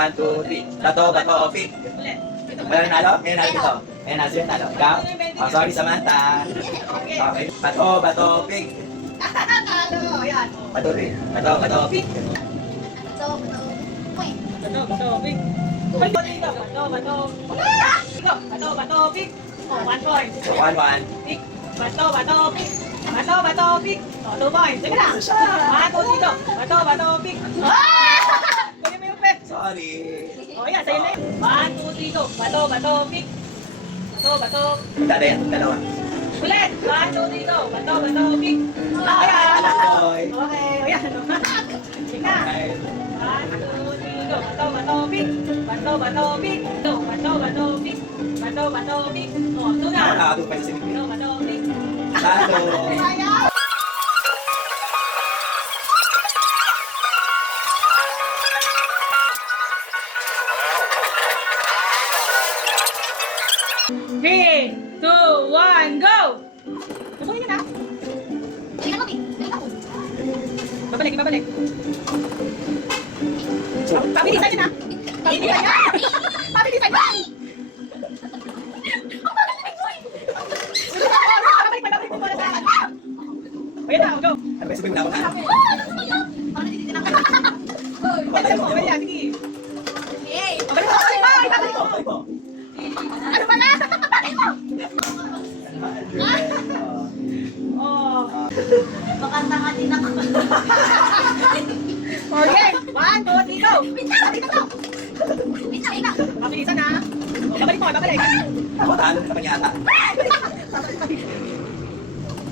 1, 2, 3. Bato, bato, pick. Wala nanalo? May nanalo dito. May nanalo siya nanalo. Ikaw? Oh, sorry, Samantha. Okay. Bato, bato, pick. Talo, yan. Bato, pick. Bato, bato, pick. Bato, bato. Uy. Bato, bato, pick. Bato, bato. Bato, bato, pick. Oh, 1 point. 1, 1. Pick. Bato, bato, pick. Bato, bato, pick. Oh, 2 points. Sige lang. Bato dito. Bato, bato, pick. Kunin mo yung pet. Sorry. Oh, yan. Sa'yo na yun. 1, 2, 3, go. Bato, bato, pick. Bato, bato. Dada yan, dalawa. Ulit. 1, 2, 3, go. Bato, bato, pick. Oh, yan. Okay. Okay. O yan. Sige na. 1, 2, 3, go. Bato, bato, pick. Bato, bato, pick. Bato, bato, pick. Bato, bato, pick. Oh, 2 na. Nakakatog pa sa Bato, bato, pick. Talo. Three, two, one, go! Tutuloy na. Balikan mo, Pink. Balikan mo. Babalik, babalik. Pabilisan niyo na. Pabilisan niyo. Pabilisan niyo. Babalik, babalik mo muna sa akin. Ayan na, go. Ano ba, sabihin mo na ako na? Ako natitigil ako. Babalik mo, babalik yan, sige. Hey. Babalik mo, babalik mo, babalik mo. Balik mo. Ano ba na? Babalik mo. Oh. Makatanga din ako. Okay, 1, 2, 3, go. Bitaw, bitaw. Bitaw, bitaw. Pabilisan na. Oh, babalik mo, babalik. Ako, talo na naman yata.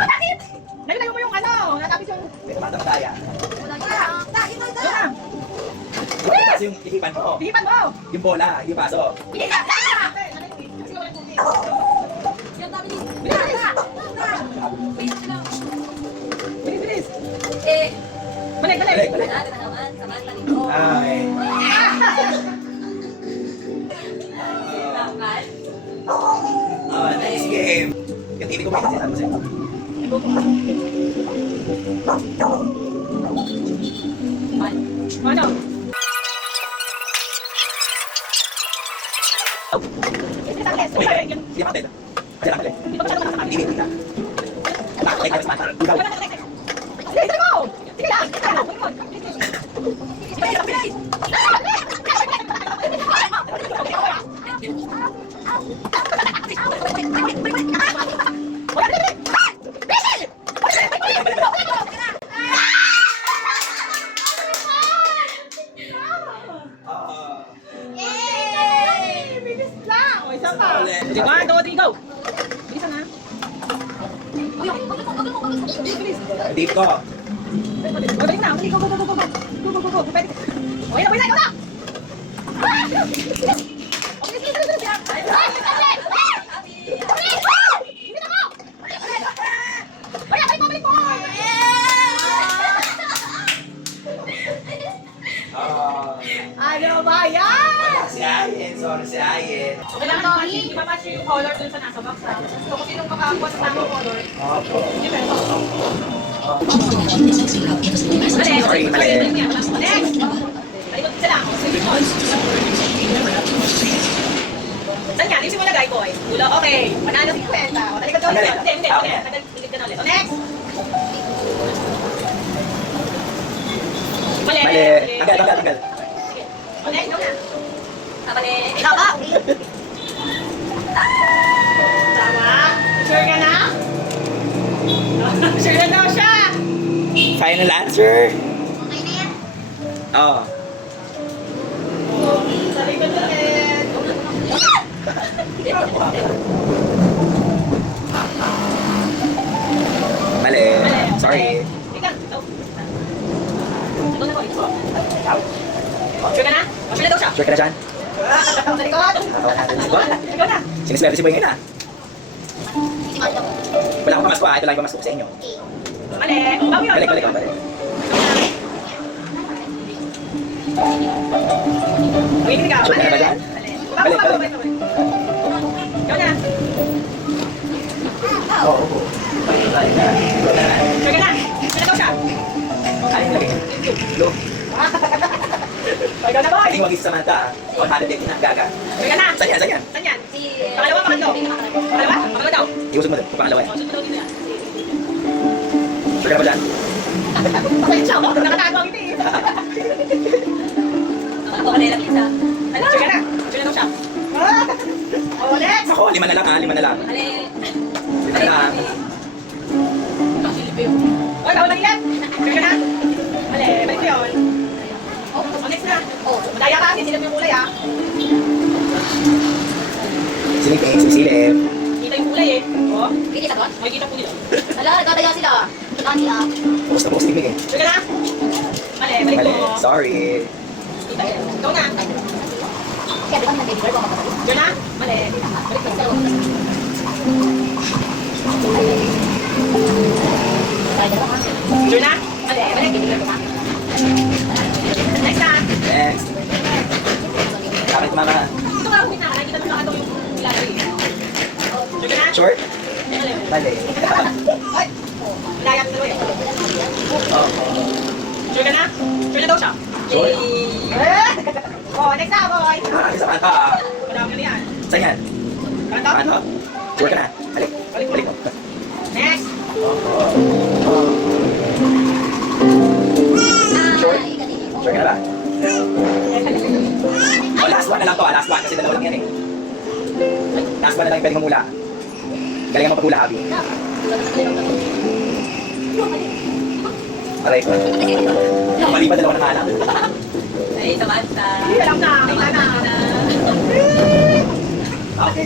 Bakit? Layo mo yung ano, natapis yung... May tumatama-daya. Wala ka. Dahil na Doon na. Buti kasi yung ihipan mo. Tihipan mo. Yung bola, yung paso. Bitaw ka. Yung dami din. Bitaw ka. Bilis lang. Bilis, bilis. Eh. Balik, balik. Balik, balik. Wala ka naman. Samantha dito. Ay. Bakal. Oh, next game. Yung TV ko may kasi sabi ko sa'yo. Ano? Uy, sige pa, teta. Kasi lang pala. Hindi, hindi na. Bakit kayo mas mata? Ikaw. Sige mo! Sige lang! Bilis, bilis! Yay! Bilis lang! O, isa pa. Sige, 1, 2, 3, go! Bilisan na. Uy, bagal mo. Bilis, bilis. Deep ko. Balik na. Go, go, go, go, go, go. Go, go, go, go. Pwede. O, yan, pwede. Ikaw na! Ano ba yan? Wala si Ayen. Sorry si Ayen. Okay lang naman. Ipamatch yung color dun sa nasa box. So, kung sinong makakuha sa tamang color, Opo. depende. Sorry, mali. Next! Malikot isa lang. Saan yan? Yung simula, guy boy. Ulo, okay. Panalo 50. O, talikod ka ulit. Hindi, hindi. Okay. Talikod ka na ulit. O, next! Mali. Mali. Tagal, tagal, tagal. Sige. O, next. Ikaw na. Mali. Ikaw ba? Tama. Sure ka na? Sure na daw siya. Final answer? Okay na yan. Oo. Talikod ulit. Mali. Sorry. Ikaw. Ito na ko. Sure ka na? Sure na daw siya. Sure ka na dyan? Sa likod. Tawa natin sa likod. Ikaw na. Siniswerte si Boy ngayon ah. Hindi ko alam. Wala akong pamasko ah. Ito lang yung pamasko ko sa inyo. Mali. Bawi yun. Balik, balik, balik. Wait, ikaw. Sure ka na ba dyan? Bawi, bawi, bawi, bawi. Ikaw na. Oo. Balik na. Ikaw na. Sure ka na? Sure na daw siya. Ay, lagay. Blue. Ikaw na, boy. Hindi mo mag-isa Samantha. 150 na gaga. Ikaw na. Saan yan? Saan yan? Saan yan? Si... Pangalawa, pangatlo. Pangalawa? Pangalawa daw. Iusog mo doon. Pangalawa yan. Oh, sunod daw dito yan. Sure ka ba dyan? Pakalit siya ako. Nakatago ang ngiti. Ako kanila isa. Ano? Sige na. Sige na daw siya. Oh, next. Ako, 5 na lang ha. 5 na lang. Ale. 5 na lang. Oh, ikaw lang yan. Sige na. Mali, balik ko yun. Oh, next na. Oh. Madaya ka. Sisilip yung kulay, ha. Silip. Kita yung kulay, eh. Oh, Kiti sa doon? makikita po nila. Ala, nagkatayo sila. Tutaan sila. Post na posting eh. Sige na. Mali, balik Mali. ko. Sorry. Kita yun. Ikaw na. Kaya di ba nag-baby girl ko makapatid? Sige na. Mali. Balik ko. Sige na. Mali, balik. Next na. Next. Kapit mama. Ito nga kung nakakita mo nakataw yung ilalagay. Sige na. Short. Mali. Mali. Ay! Layak na rin. Oh. Sure ka na? Sure na daw siya? Sure. Oh, next na, boy! Ah, isa Samantha. Madami na yan. Saan yan? Ano to? Ano? Sure ka na. Balik. Balik mo. Next! Sure? Ay, kanina. Sure ka na ba? Oh, last one na lang to. Last one kasi dalawa lang yan eh. Last one na lang yung pwedeng mamula. Galingan mo pagmula, Abby. Aray ko. Mali pa dalawa na alam. Ay, Samantha. Hindi, alam na. Kita na. Okay.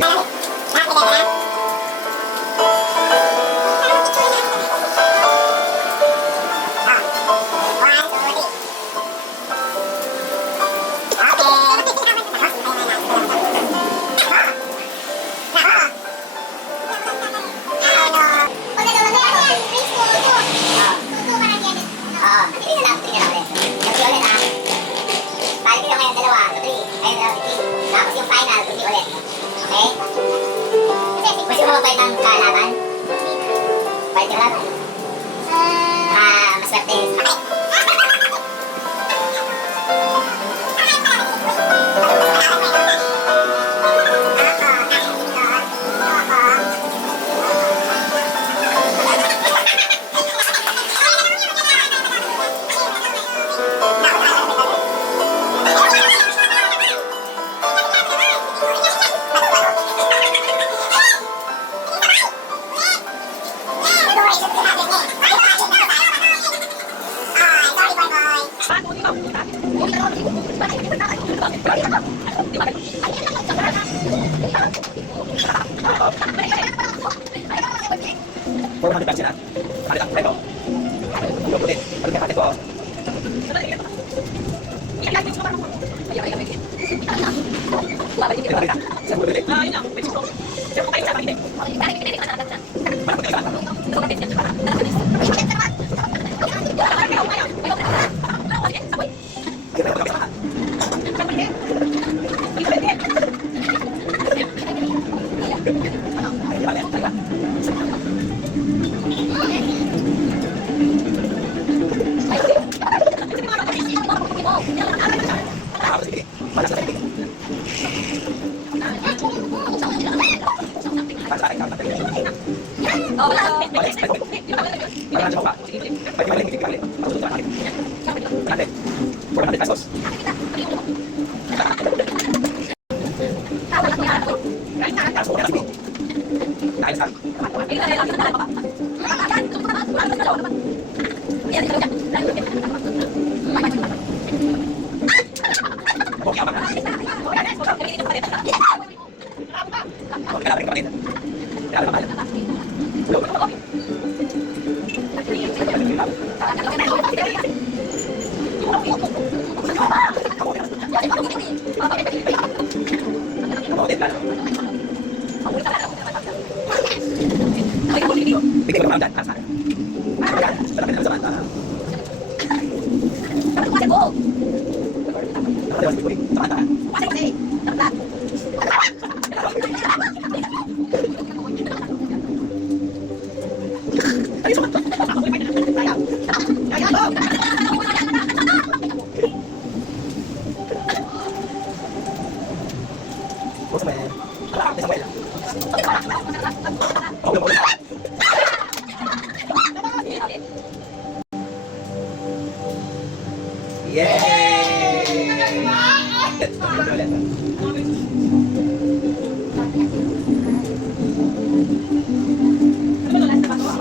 Yay!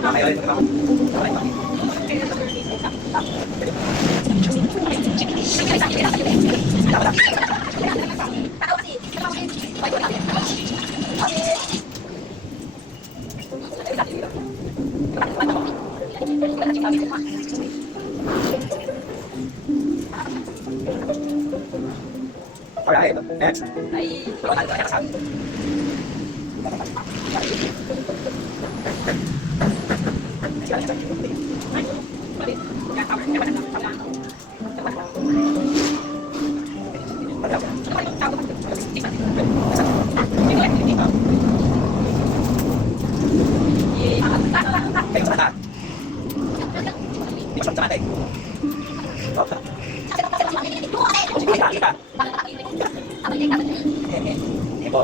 Okay, ulit. Alright, next. Kayo sa lahat. Di ba sa matay? Kita, kita. Sige po.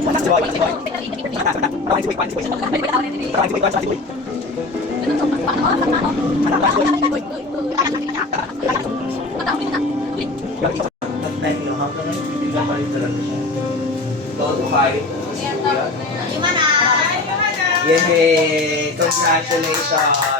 Panas si Boy, panas si Boy. Panas si Boy, panas si Boy. Panas si Boy, panas si Boy. Yay! Congratulations!